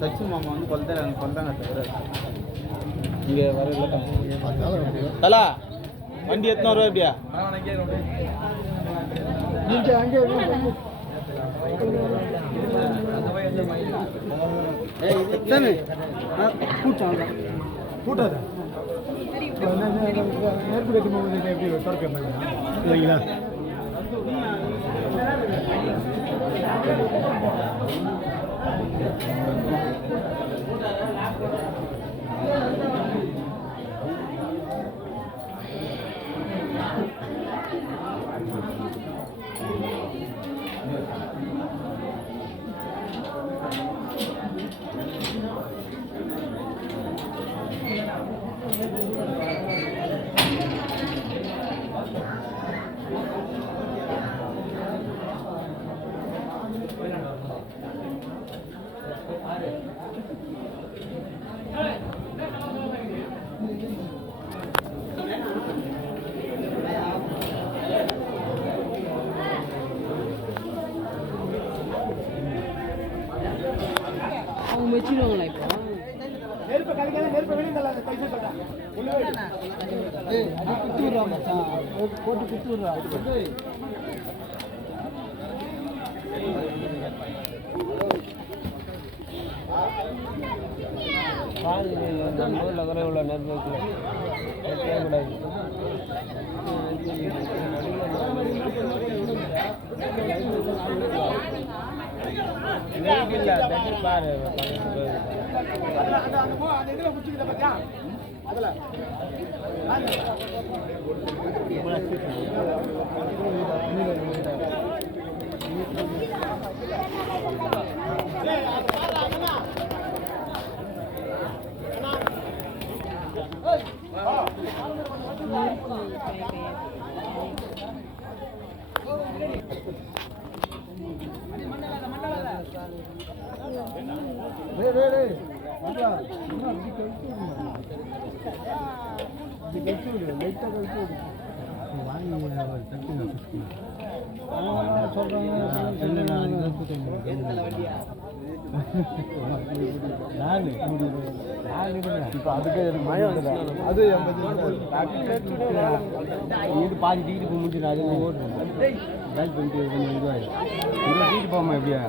தச்சு மாமா வந்து கொல்தாங்க இங்கே வர தலா வண்டி எத்தனை ரூபா எப்படியா அங்கே கூட்டாத நேர்குடி எப்படி திறக்க இல்லைங்களா அவங்க வச்சிருவாங்களா இப்போ நெருப்பு கலைக்காத நெருப்பு வெளியே தள்ளாத பைசா சொல்றேன் குத்து விடுறா மச்சான் போட்டு குத்து விடுறா பால் நம்ம ஊரில் கூட இவ்வளோ நெருப்பு வைக்கல வைக்கக்கூடாது இல்லை பாரு அந்த இதில் முடிச்சுக்கிட்ட பத்தியா அதில் இப்போ அதுக்கு மழை வந்து அது இது பாதி டிக்கெட்டு போக முடியும் அது ஓடுறேன் பேக் பண்ணிட்டு கொஞ்சம் இதுவாக 20 டிக்கெட்டு போகாமல் எப்படியா